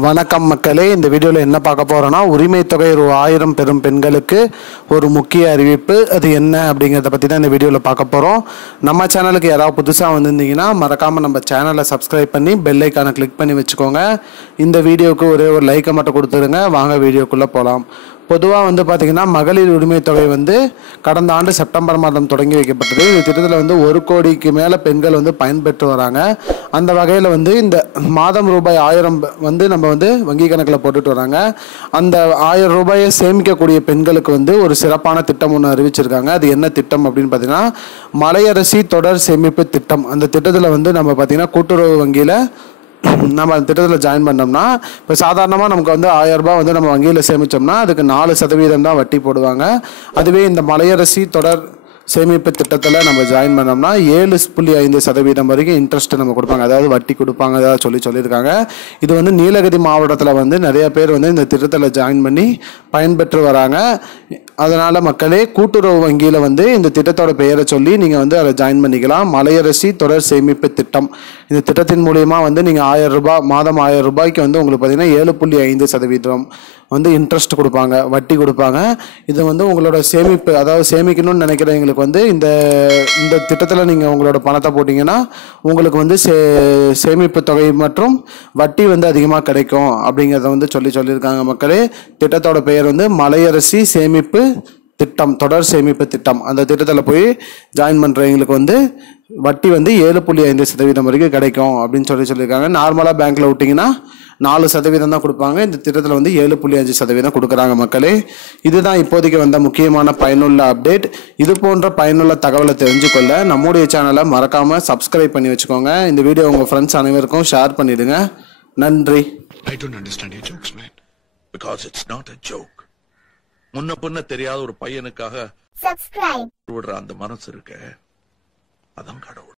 வணக்கம் மக்களே, இந்த வீடியோவில் என்ன பார்க்க போகிறோன்னா, உரிமை தொகை ரூ.1000 பெறும் பெண்களுக்கு ஒரு முக்கிய அறிவிப்பு. அது என்ன அப்படிங்கிறத பற்றி தான் இந்த வீடியோவில் பார்க்க போகிறோம். நம்ம சேனலுக்கு யாராவது புதுசாக வந்திருந்தீங்கன்னா மறக்காமல் நம்ம சேனலை சப்ஸ்கிரைப் பண்ணி பெல் ஐக்கானை கிளிக் பண்ணி வச்சுக்கோங்க. இந்த வீடியோவுக்கு ஒரே ஒரு லைக்கை மட்டும் கொடுத்துருங்க. வாங்க வீடியோக்குள்ளே போகலாம். பொதுவாக பார்த்திங்கன்னா மகளிர் உரிமை தொகை கடந்த ஆண்டு செப்டம்பர் மாதம் தொடங்கி வைக்கப்பட்டது. இந்த திட்டத்தில் 1 கோடிக்கு மேலே பெண்கள் பயன்பெற்று வராங்க. அந்த வகையில் இந்த மாதம் ரூபாய் 1000 நம்ம வங்கி கணக்கில் போட்டுட்டு வராங்க. அந்த 1000 ரூபாயை சேமிக்கக்கூடிய பெண்களுக்கு ஒரு சிறப்பான திட்டம் ஒன்று அறிவிச்சிருக்காங்க. அது என்ன திட்டம் அப்படின்னு பார்த்தீங்கன்னா, மலையரசி தொடர் சேமிப்பு திட்டம். அந்த திட்டத்தில் நம்ம பார்த்திங்கன்னா கூட்டுறவு வங்கியில் நம்ம அந்த திட்டத்தில் ஜாயின் பண்ணோம்னா, இப்போ சாதாரணமாக நமக்கு 1000 ரூபாய் நம்ம வங்கியில் சேமித்தோம்னா அதுக்கு 4% தான் வட்டி போடுவாங்க. அதுவே இந்த மலையரசி தொடர் சேமிப்பு திட்டத்தில் நம்ம ஜாயின் பண்ணோம்னா 7.5% வரைக்கும் இன்ட்ரெஸ்ட் நம்ம கொடுப்பாங்க, அதாவது வட்டி கொடுப்பாங்க, அதாவது சொல்லியிருக்காங்க. இது நீலகிரி மாவட்டத்தில் நிறைய பேர் இந்த திட்டத்தில் ஜாயின் பண்ணி பயன்பெற்று வராங்க. அதனால் மக்களே, கூட்டுறவு வங்கியில் இந்த திட்டத்தோட பெயரை சொல்லி நீங்கள் அதை ஜாயின் பண்ணிக்கலாம். மலையரசி தொடர் சேமிப்பு திட்டம். இந்த திட்டத்தின் மூலயமா நீங்கள் 1000 ரூபாய் மாதம் 1000 ரூபாய்க்கு உங்களுக்கு பார்த்தீங்கன்னா 7.5% இன்ட்ரெஸ்ட் கொடுப்பாங்க, வட்டி கொடுப்பாங்க. இது உங்களோட சேமிப்பு, அதாவது சேமிக்கணும்னு நினைக்கிறவங்களுக்கு இந்த திட்டத்தில் நீங்கள் உங்களோட பணத்தை போட்டிங்கன்னா உங்களுக்கு சேமிப்பு தொகை மற்றும் வட்டி அதிகமாக கிடைக்கும் அப்படிங்கிறத சொல்லியிருக்காங்க. மக்களே, திட்டத்தோட பெயர் மலையரசி சேமிப்பு திட்டம், தொடர் சேமிப்பு திட்டம். அந்த திட்டத்தில் போய் ஜாயின் பண்ணுறவங்களுக்கு வட்டி 7.5% வரைக்கும் கிடைக்கும் அப்படின்னு சொல்லியிருக்காங்க. நார்மலாக பேங்க்கில் விட்டிங்கன்னா 4% தான் கொடுப்பாங்க. இந்த திட்டத்தில் 7.5% கொடுக்குறாங்க. மக்களே, இதுதான் இப்போதைக்கு முக்கியமான பயனுள்ள அப்டேட். இது போன்ற பயனுள்ள தகவலை தெரிஞ்சுக்கொள்ள நம்முடைய சேனலை மறக்காமல் சப்ஸ்கிரைப் பண்ணி வச்சுக்கோங்க. இந்த வீடியோ உங்கள் ஃப்ரெண்ட்ஸ் அனைவருக்கும் ஷேர் பண்ணிடுங்க. நன்றி. I don't understand your jokes, man. Because it's not a joke. முன்ன பின்ன தெரியாத ஒரு பையனுக்காக விடுற அந்த மனசு இருக்க, அதான் கடவுள்.